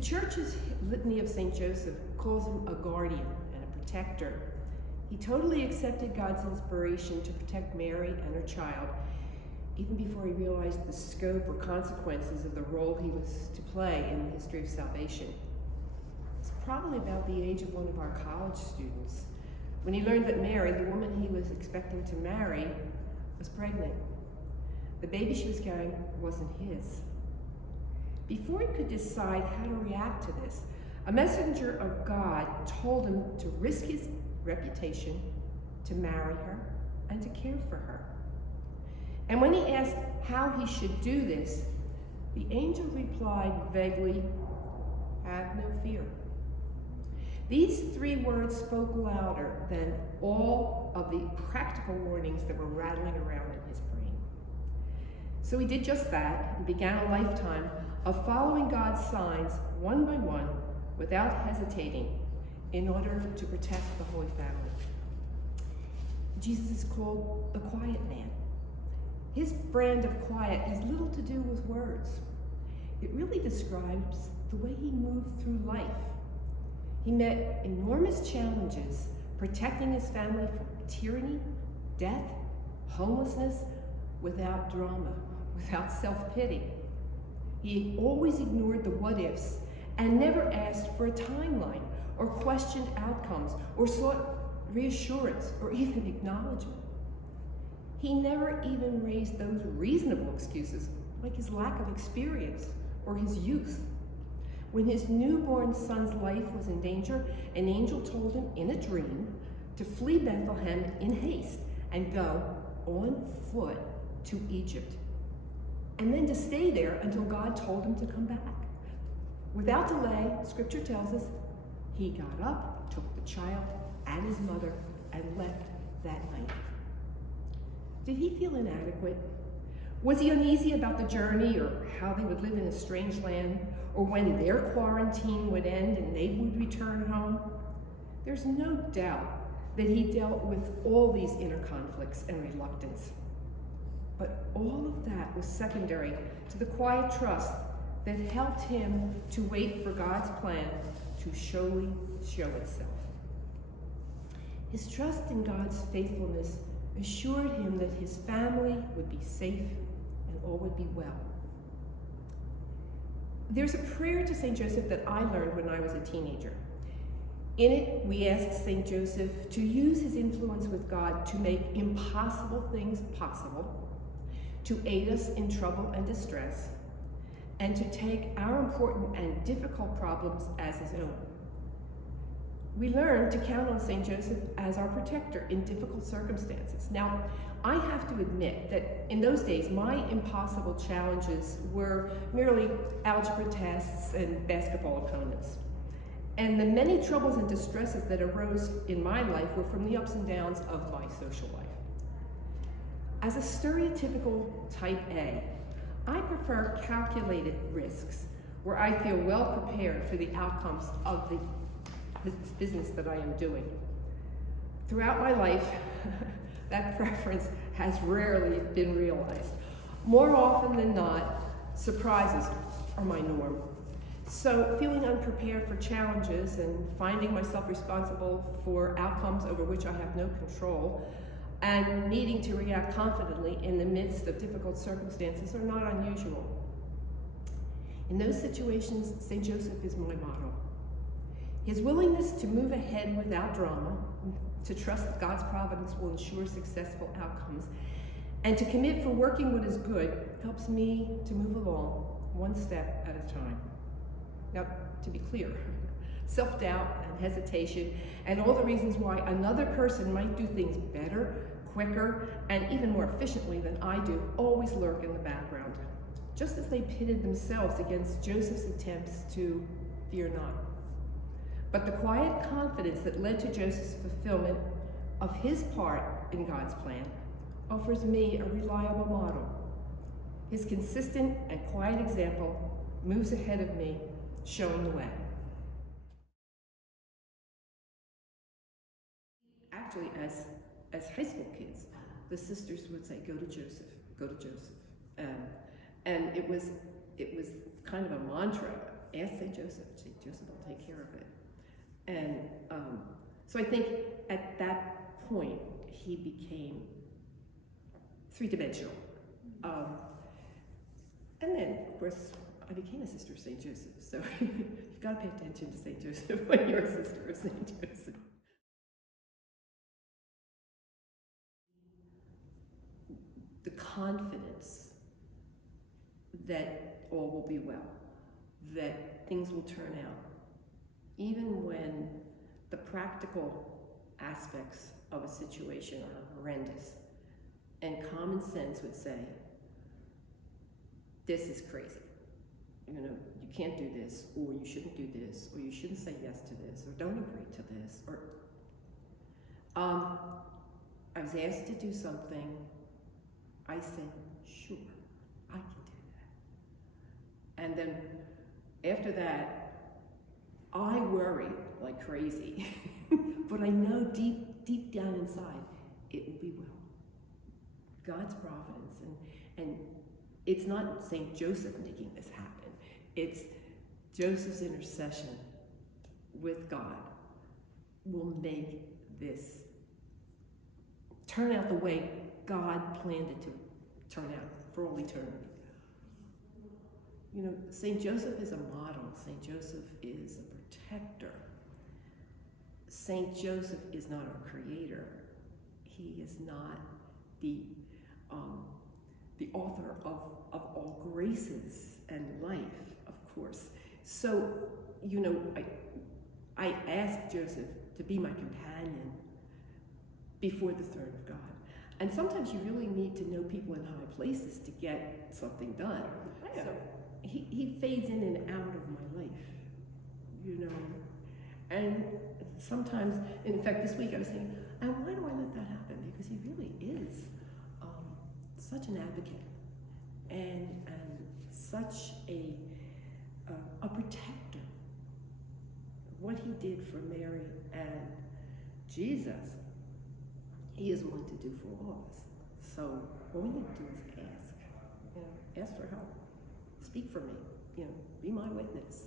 church's litany of St. Joseph calls him a guardian and a protector. He totally accepted God's inspiration to protect Mary and her child, even before he realized the scope or consequences of the role he was to play in the history of salvation. It's probably about the age of one of our college students when he learned that Mary, the woman he was expecting to marry, was pregnant. The baby she was carrying wasn't his. Before he could decide how to react to this, a messenger of God told him to risk his reputation, to marry her, and to care for her. And when he asked how he should do this, the angel replied vaguely, "Have no fear." These 3 words spoke louder than all of the practical warnings that were rattling around in his brain. So he did just that and began a lifetime of following God's signs one by one without hesitating in order to protect the Holy Family. Jesus is called the quiet man. His brand of quiet has little to do with words. It really describes the way he moved through life. He met enormous challenges protecting his family from tyranny, death, homelessness, without drama, without self-pity. He always ignored the what-ifs and never asked for a timeline or questioned outcomes or sought reassurance or even acknowledgement. He never even raised those reasonable excuses like his lack of experience or his youth. When his newborn son's life was in danger, an angel told him in a dream to flee Bethlehem in haste and go on foot to Egypt, and then to stay there until God told him to come back. Without delay, Scripture tells us, he got up, took the child and his mother, and left that night. Did he feel inadequate? Was he uneasy about the journey or how they would live in a strange land, or when their quarantine would end and they would return home? There's no doubt that he dealt with all these inner conflicts and reluctance. But all of that was secondary to the quiet trust that helped him to wait for God's plan to surely show itself. His trust in God's faithfulness assured him that his family would be safe and all would be well. There's a prayer to St. Joseph that I learned when I was a teenager. In it, we ask St. Joseph to use his influence with God to make impossible things possible, to aid us in trouble and distress, and to take our important and difficult problems as his own. We learn to count on St. Joseph as our protector in difficult circumstances. Now, I have to admit that in those days, my impossible challenges were merely algebra tests and basketball opponents. And the many troubles and distresses that arose in my life were from the ups and downs of my social life. As a stereotypical type A, I prefer calculated risks where I feel well prepared for the outcomes of the business that I am doing. Throughout my life, that preference has rarely been realized. More often than not, surprises are my norm. So feeling unprepared for challenges and finding myself responsible for outcomes over which I have no control and needing to react confidently in the midst of difficult circumstances are not unusual. In those situations, St. Joseph is my model. His willingness to move ahead without drama, to trust that God's providence will ensure successful outcomes, and to commit for working what is good helps me to move along one step at a time. Now, to be clear, self-doubt and hesitation and all the reasons why another person might do things better, quicker, and even more efficiently than I do always lurk in the background, just as they pitted themselves against Joseph's attempts to fear not. But the quiet confidence that led to Joseph's fulfillment of his part in God's plan offers me a reliable model. His consistent and quiet example moves ahead of me, showing the way. Actually, as high school kids, the sisters would say, "Go to Joseph, go to Joseph," and it was kind of a mantra ask St. Joseph. St. Joseph will take care of it. And so I think at that point, he became three-dimensional. And then, of course, I became a sister of St. Joseph. So you've got to pay attention to St. Joseph when you're a sister of St. Joseph. The confidence that all will be well, that things will turn out, even when the practical aspects of a situation are horrendous. And common sense would say, this is crazy. You know, you can't do this, or you shouldn't do this, or you shouldn't say yes to this, or don't agree to this, or I was asked to do something. I said, sure, I can do that. And then after that, I worry like crazy, but I know deep down inside, it will be well. God's providence, and it's not St. Joseph making this happen. It's Joseph's intercession with God will make this turn out the way God planned it to turn out for all eternity. You know, St. Joseph is a model. St. Joseph is a protector. St. Joseph is not our creator. He is not the author of all graces and life, of course. So, you know, I asked Joseph to be my companion before the throne of God. And sometimes you really need to know people in high places to get something done. So he fades in and out of my life, you know. And sometimes, in fact, this week I was saying, and why do I let that happen? Because he really is such an advocate and such a protector. What he did for Mary and Jesus, he is willing to do for all of us. So what we need to do is ask. You know, ask for help. Speak for me. You know, be my witness.